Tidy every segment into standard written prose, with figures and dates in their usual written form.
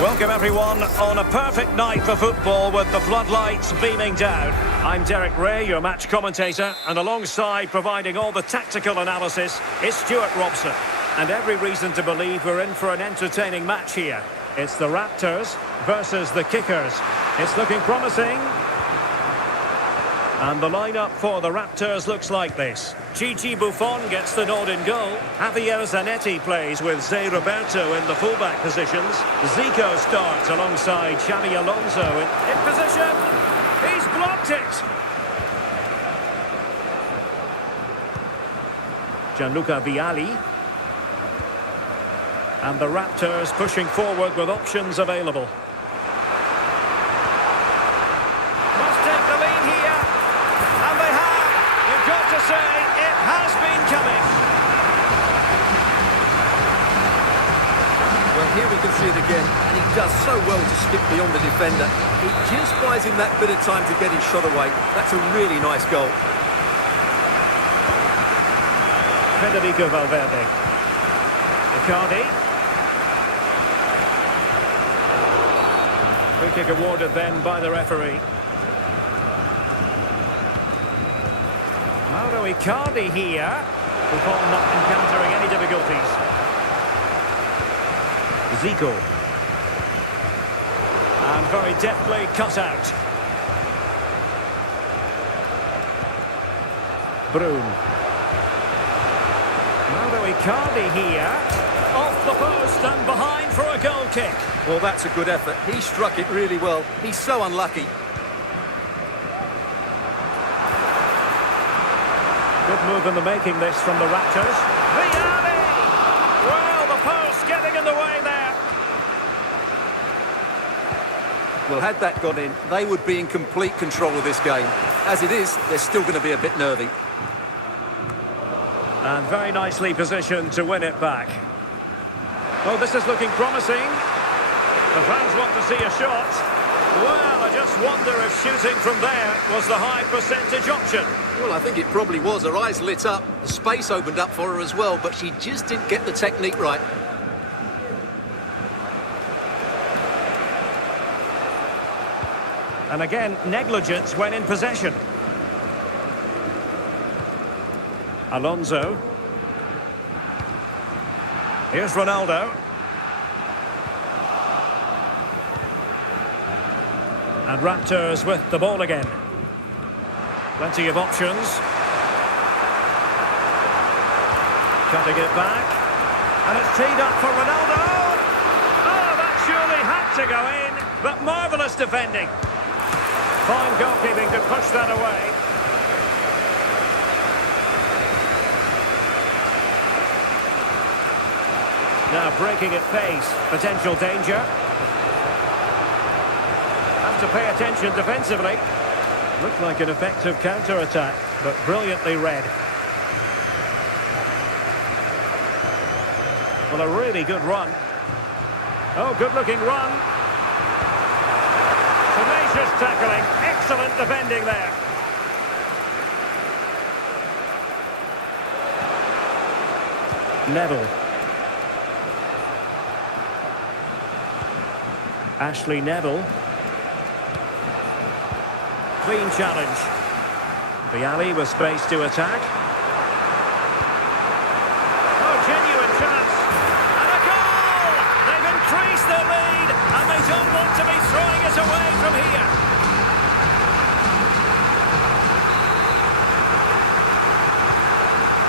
Welcome everyone on a perfect night for football with the floodlights beaming down. I'm Derek Ray, your match commentator, and alongside providing all the tactical analysis is Stuart Robson. And every reason to believe we're in for an entertaining match here. It's the Raptors versus the Kickers. It's looking promising. And the lineup for the Raptors looks like this. Gigi Buffon gets the nod in goal. Javier Zanetti plays with Zé Roberto in the fullback positions. Zico starts alongside Xabi Alonso in position. He's blocked it. Gianluca Vialli. And the Raptors pushing forward with options available. Must take the lead here. And they have. You've got to say it has been coming. Well, here we can see it again, and he does so well to skip beyond the defender. It just buys him that bit of time to get his shot away. That's a really nice goal. Federico Valverde. Icardi. Free kick awarded then by the referee. Mauro Icardi here. Buffon not encountering any difficulties. Zico. And very deftly cut out. Brun. Mauro Icardi here. Off the post and behind for a goal kick. Well, that's a good effort. He struck it really well. He's so unlucky. Good move in the making this from the Raptors. Vialli! Well, the post getting in the way there. Well, had that gone in, they would be in complete control of this game. As it is, they're still going to be a bit nervy. And very nicely positioned to win it back. Oh, this is looking promising. The fans want to see a shot. Well, I just wonder if shooting from there was the high percentage option. Well, I think it probably was. Her eyes lit up. The space opened up for her as well, but she just didn't get the technique right. And again, negligence when in possession. Alonso. Here's Ronaldo. And Raptors with the ball again. Plenty of options. Cutting it back. And it's teed up for Ronaldo. Oh, that surely had to go in. But marvellous defending. Fine goalkeeping to push that away. Now breaking at pace. Potential danger. Have to pay attention defensively. Looked like an effective counter-attack, but brilliantly read. Well, a really good run. Oh, good-looking run. Tenacious tackling. Excellent defending there. Neville. Ashley Neville. Clean challenge. Vialli with space to attack. Oh, genuine chance. And a goal! They've increased their lead, and they don't want to be throwing it away from here.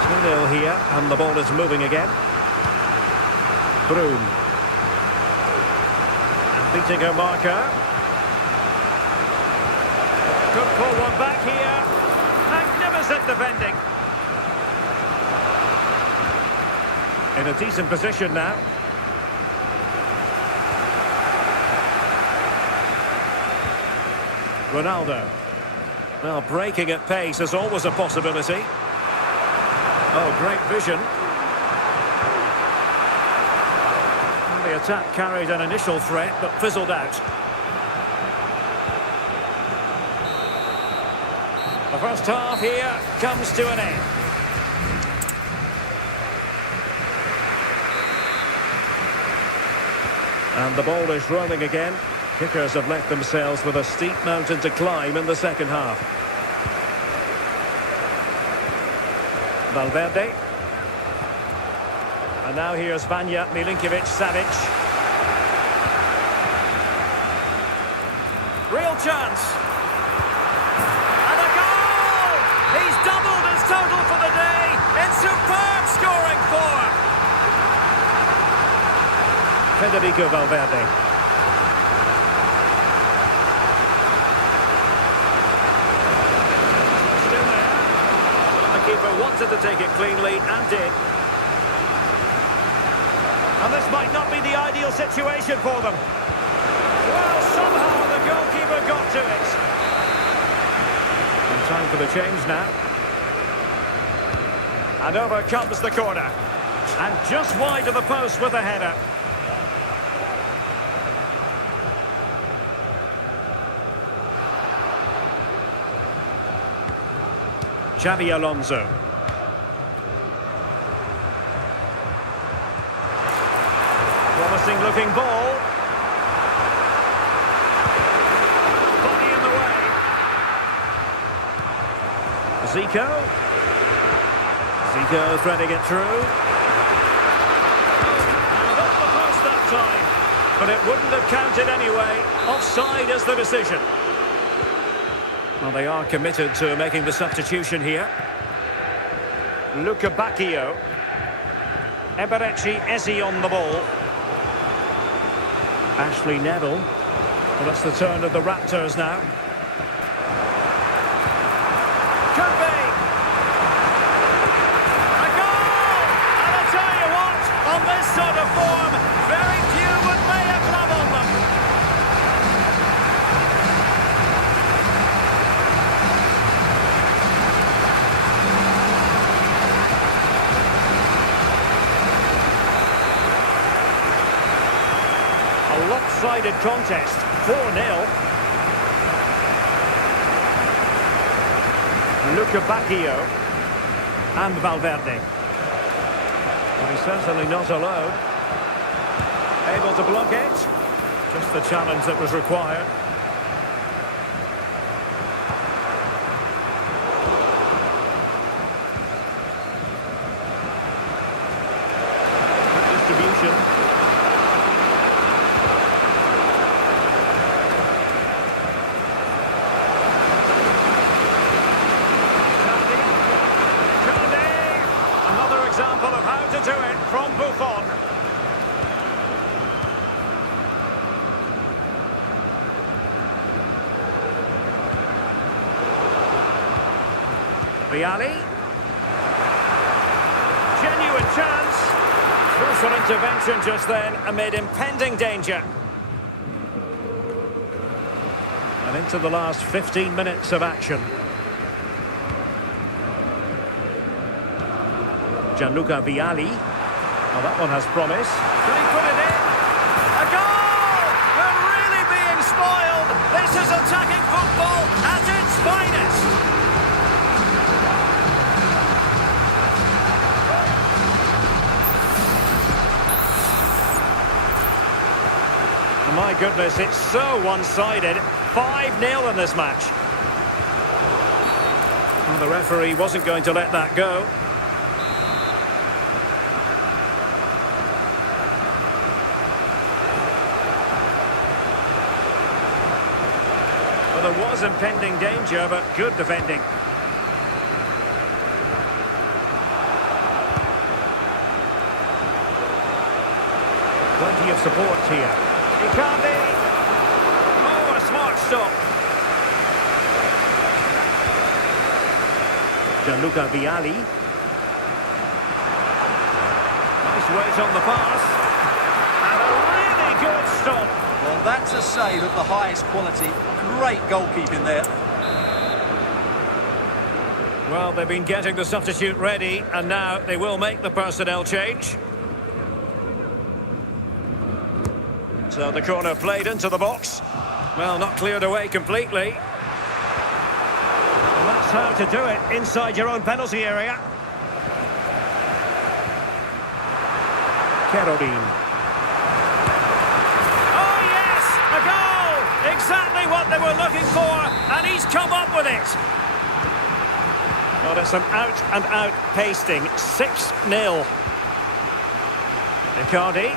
Two 0 here, and the ball is moving again. Brun. Beating her marker. Could pull one back here. Magnificent defending. In a decent position now. Ronaldo. Well, breaking at pace is always a possibility. Oh, great vision. The attack carried an initial threat, but fizzled out. The first half here comes to an end. And the ball is rolling again. Kickers have left themselves with a steep mountain to climb in the second half. Valverde. And now here's Vanja Milinkovic-Savic. Real chance. And a goal! He's doubled his total for the day in superb scoring form. Federico Valverde. Still there. The keeper wanted to take it cleanly and did. And this might not be the ideal situation for them. Well, somehow the goalkeeper got to it. And time for the change now. And over comes the corner. And just wide of the post with the header. Xabi Alonso. Promising looking ball. Body in the way. Zico. Zico threading it through. And off the post that time. But it wouldn't have counted anyway. Offside is the decision. Well, they are committed to making the substitution here. Luca Bacchio. Eberechi Eze on the ball. Ashley Neville. Well, it's the turn of the Raptors now. Could be. A goal! And I tell you what, on this sort of form, very few would lay a glove on them. A lopsided contest, 4-0. Luca Bacchio and Valverde. Well, he's certainly not alone. Able to block it. Just the challenge that was required. Good distribution. Example of how to do it from Buffon. Vialli. Genuine chance. Crucial intervention just then amid impending danger. And into the last 15 minutes of action. Gianluca Vialli. Oh, that one has promise. Can he put it in? A goal! We're really being spoiled. This is attacking football at its finest. Oh, my goodness, it's so one-sided. 5-0 in this match. Well, the referee wasn't going to let that go. Well, there was impending danger, but good defending. Plenty of support here. Icardi. Oh, a smart stop. Gianluca Vialli. Nice weight on the pass. And a really good stop. Well, that's a save of the highest quality. Great goalkeeping there. Well, they've been getting the substitute ready, and now they will make the personnel change. So the corner played into the box. Well, not cleared away completely. And that's how to do it inside your own penalty area. Caroline. exactly what they were looking for, and he's come up with it. Well, it's an out-and-out pasting. 6-0. Icardi.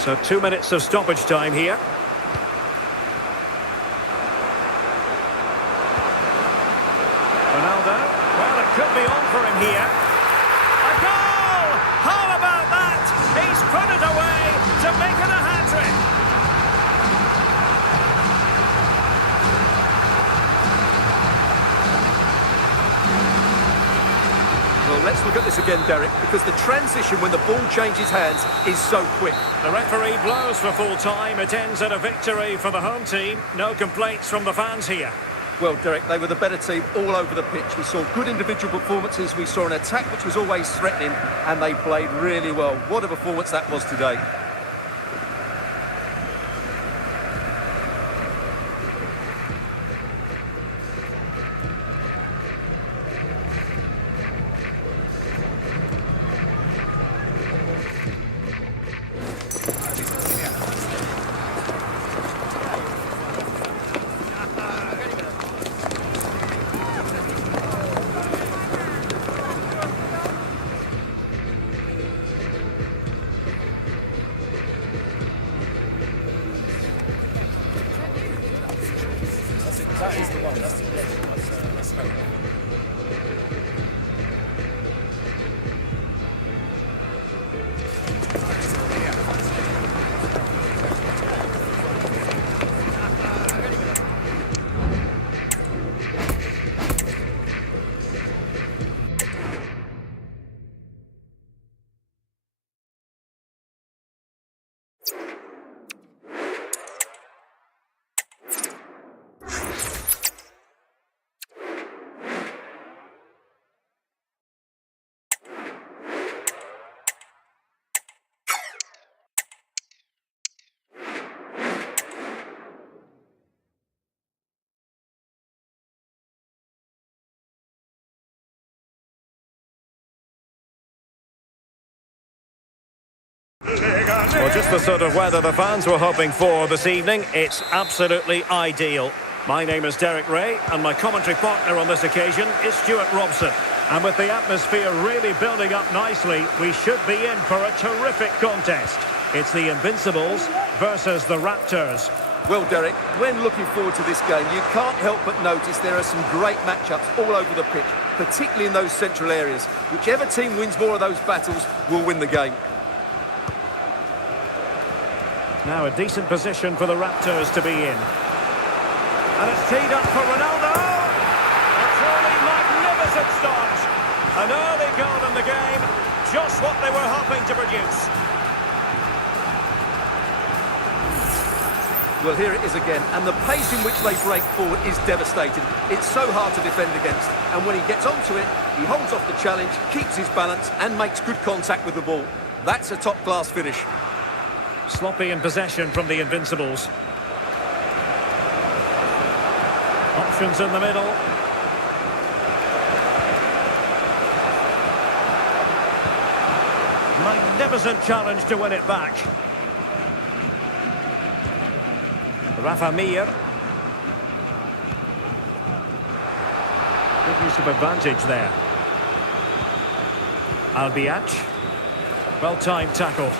So 2 minutes of stoppage time here. Ronaldo. Well, it could be on for him here. A goal! How about that? He's put it away to make it a hat-trick. Well, let's look at this again, Derek, because the transition when the ball changes hands is so quick. The referee blows for full time. It ends at a victory for the home team. No complaints from the fans here. Well, Derek, they were the better team all over the pitch. We saw good individual performances. We saw an attack which was always threatening, and they played really well. What a performance that was today. That is the one. That's hope. Well, just the sort of weather the fans were hoping for this evening. It's absolutely ideal. My name is Derek Ray, and my commentary partner on this occasion is Stuart Robson. And with the atmosphere really building up nicely, we should be in for a terrific contest. It's the Invincibles versus the Raptors. Well, Derek, when looking forward to this game, you can't help but notice there are some great matchups all over the pitch, particularly in those central areas. Whichever team wins more of those battles will win the game. Now a decent position for the Raptors to be in. And it's teed up for Ronaldo. A truly magnificent start. An early goal in the game. Just what they were hoping to produce. Well, here it is again. And the pace in which they break forward is devastating. It's so hard to defend against. And when he gets onto it, he holds off the challenge, keeps his balance and makes good contact with the ball. That's a top-class finish. Sloppy in possession from the Invincibles. Options in the middle. Magnificent challenge to win it back. Rafa Mir. Good use of advantage there. Albiach. Well-timed tackle.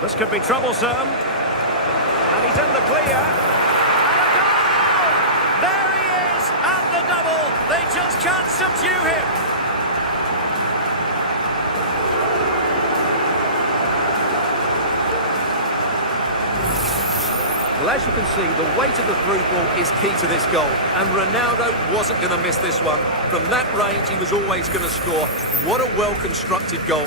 This could be troublesome. And he's in the clear. And a goal! There he is at the double. They just can't subdue him. Well, as you can see, the weight of the through ball is key to this goal. And Ronaldo wasn't going to miss this one. From that range, he was always going to score. What a well-constructed goal.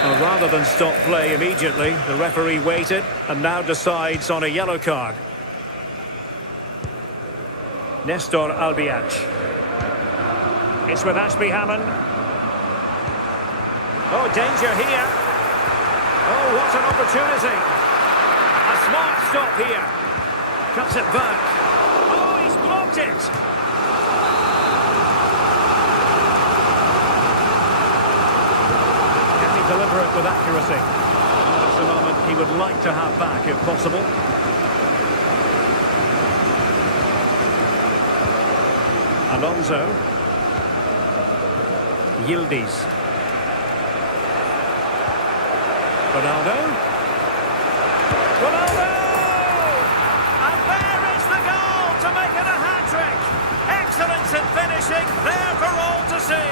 Well, rather than stop play immediately, the referee waited and now decides on a yellow card. Nestor Albiach. It's with Ashby Hammond. Oh, danger here. Oh, what an opportunity. A smart stop here. Cuts it back. Oh, he's blocked it. Can he deliver it with accuracy? That's the moment he would like to have back, if possible. Alonso. Yildiz. Ronaldo. Ronaldo! And there is the goal to make it a hat-trick. Excellence in finishing, there for all to see.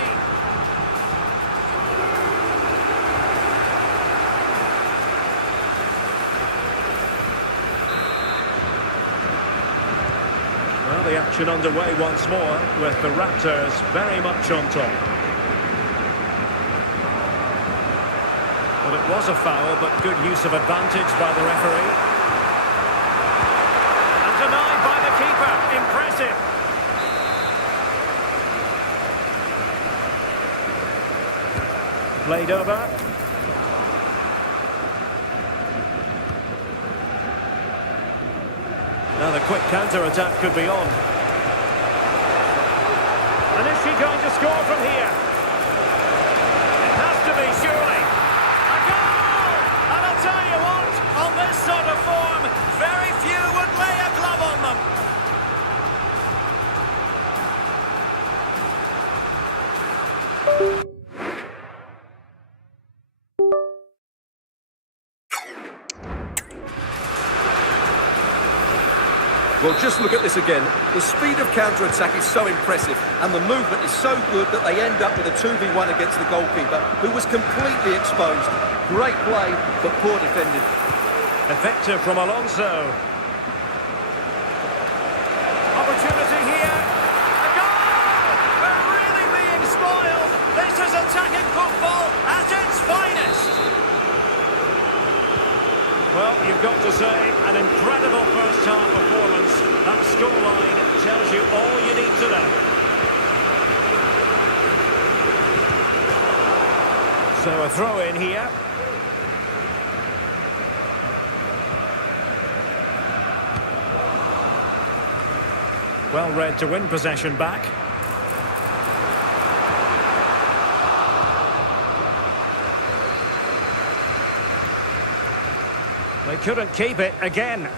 Well, the action underway once more, with the Raptors very much on top. Well, it was a foul, but good use of advantage by the referee. And denied by the keeper. Impressive. Played over. Now the quick counter-attack could be on. And is she going to score from here? It has to be, surely. A goal! And I'll tell you what, on this sort of form, very few would lay a glove on them. Well, just look at this again. The speed of counter-attack is so impressive, and the movement is so good that they end up with a 2v1 against the goalkeeper, who was completely exposed. Great play, but poor defending. Effective from Alonso. Opportunity here. A goal! We're really being spoiled. This is attacking football at its finest. Well, you've got to say, an incredible first-half performance. That scoreline tells you all you need to know. So a throw-in here. Well read to win possession back. They couldn't keep it again.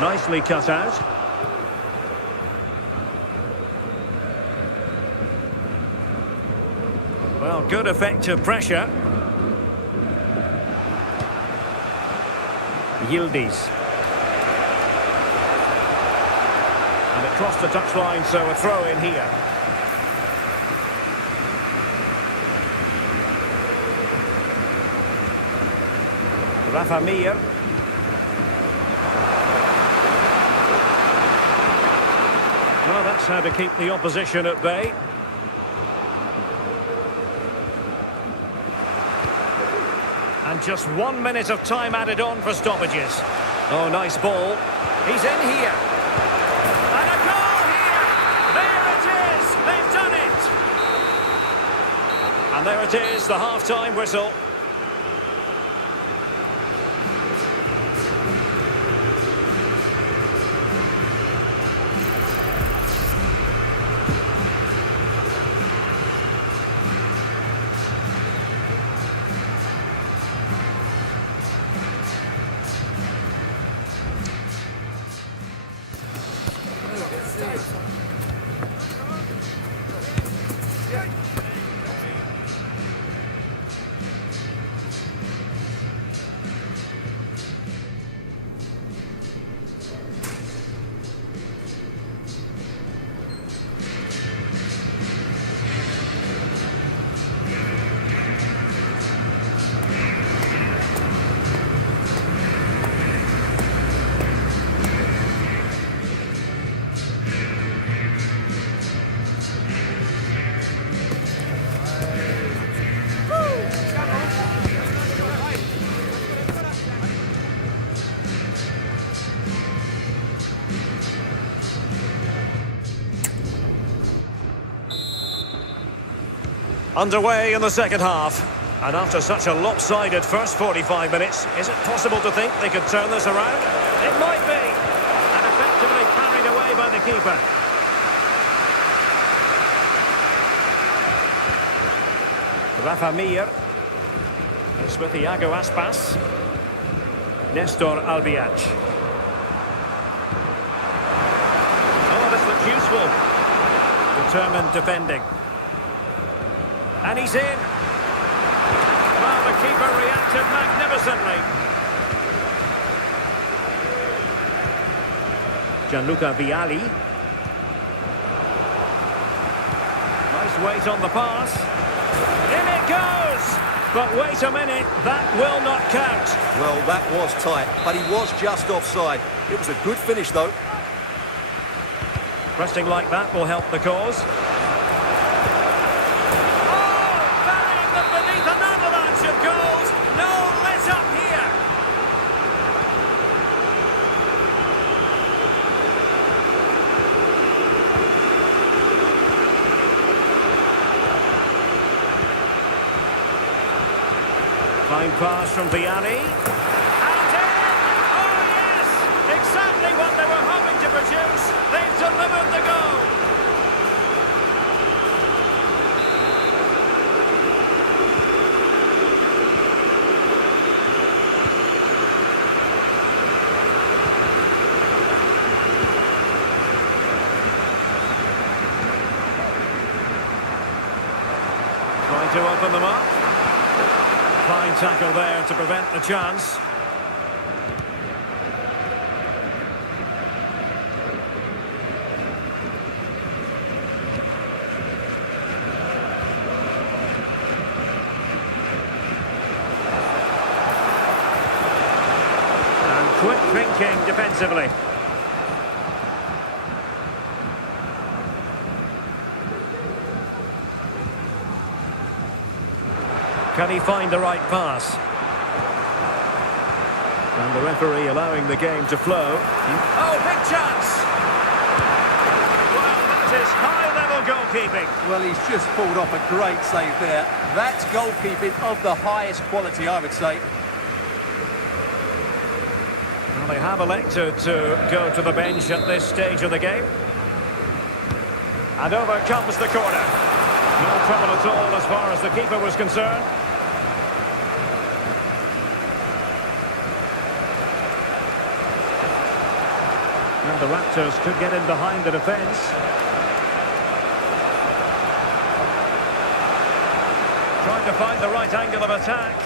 Nicely cut out. Well, good effective pressure. Yildiz. And it crossed the touchline, so a throw in here. Rafa Mir. Well, that's how to keep the opposition at bay. And just 1 minute of time added on for stoppages. Oh, nice ball. He's in here. And a goal here! There it is! They've done it! And there it is, the half-time whistle. Underway in the second half. And after such a lopsided first 45 minutes, is it possible to think they could turn this around? It might be. And effectively carried away by the keeper. Rafa Mir. It's with Iago Aspas. Nestor Albiach. Oh, this looks useful. Determined defending. And he's in. Well, the keeper reacted magnificently. Gianluca Vialli. Nice weight on the pass. In it goes! But wait a minute, that will not count. Well, that was tight, but he was just offside. It was a good finish, though. Pressing like that will help the cause. Fine pass from Vialli. And in! Oh, yes! Exactly what they were hoping to produce. They've delivered the goal. Trying to open them up. Fine tackle there to prevent the chance. And quick thinking defensively. Can he find the right pass? And the referee allowing the game to flow. Oh, big chance! Well, that is high-level goalkeeping. Well, he's just pulled off a great save there. That's goalkeeping of the highest quality, I would say. Well, they have elected to go to the bench at this stage of the game. And over comes the corner. No trouble at all as far as the keeper was concerned. And the Raptors could get in behind the defence. Trying to find the right angle of attack.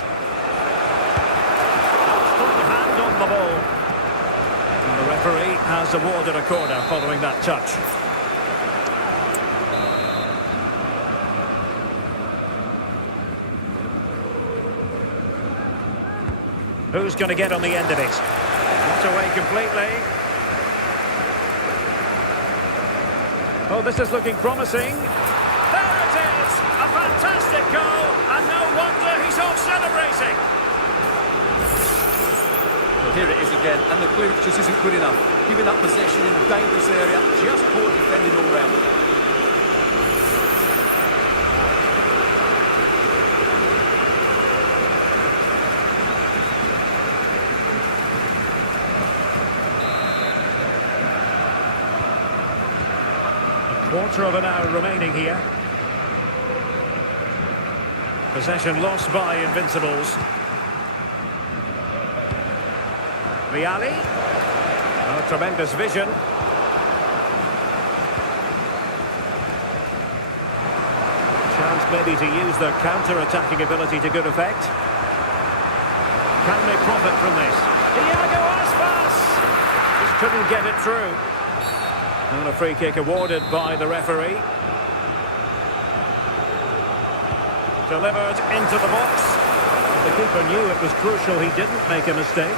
Full hand on the ball. And the referee has awarded a corner following that touch. Who's going to get on the end of it? Not away completely. Oh, this is looking promising. There it is! A fantastic goal, and no wonder he's off celebrating. Well, here it is again, and the clearance just isn't good enough. Giving up possession in a dangerous area, just poor defending all round. Quarter of an hour remaining here. Possession lost by Invincibles. Vialli. Oh, tremendous vision. Chance maybe to use their counter-attacking ability to good effect. Can they profit from this? Iago Aspas! Just couldn't get it through. And a free kick awarded by the referee. Delivered into the box. The keeper knew it was crucial he didn't make a mistake.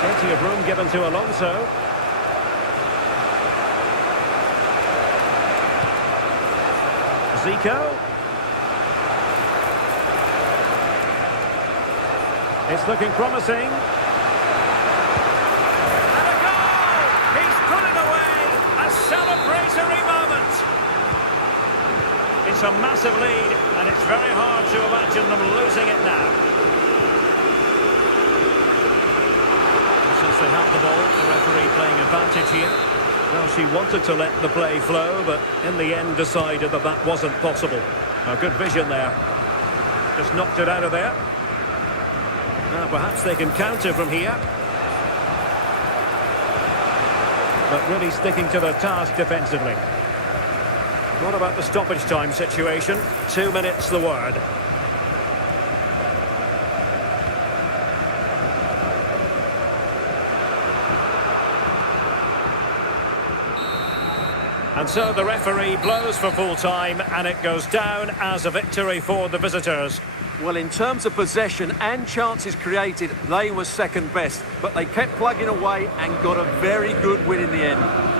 Plenty of room given to Alonso. Zico. It's looking promising. And a goal! He's put it away! A celebratory moment! It's a massive lead, and it's very hard to imagine them losing it now. And since they have the ball, the referee playing advantage here. Well, she wanted to let the play flow, but in the end decided that that wasn't possible. A good vision there. Just knocked it out of there. Now perhaps they can counter from here. But really sticking to their task defensively. What about the stoppage time situation? 2 minutes the word. And so the referee blows for full time, and it goes down as a victory for the visitors. Well, in terms of possession and chances created, they were second best. But they kept plugging away and got a very good win in the end.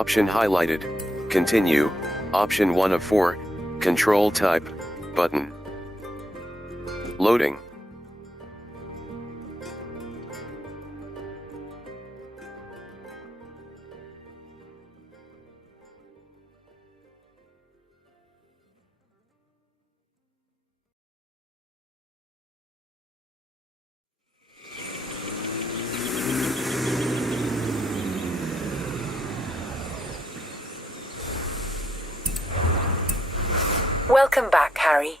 Option highlighted. Continue. Option 1 of 4. Control type. Button. Loading. Welcome back, Harry.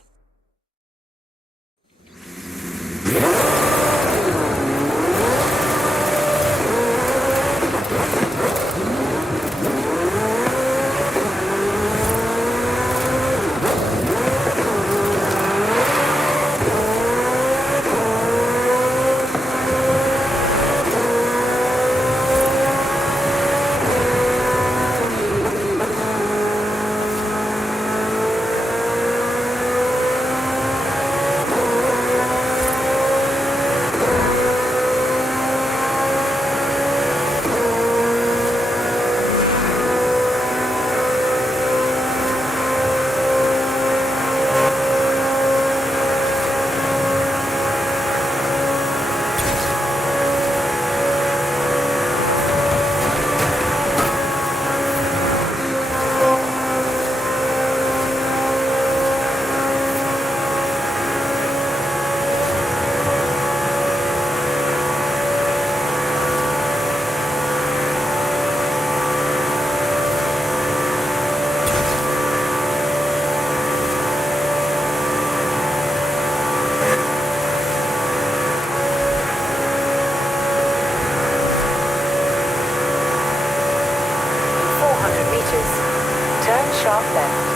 Sharp left.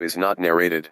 is not narrated.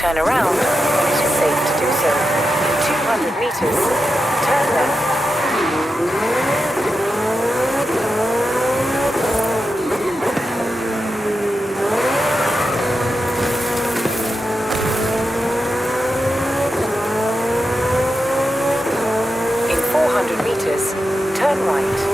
Turn around when it is safe to do so. In 200 meters, turn left. In 400 meters, turn right.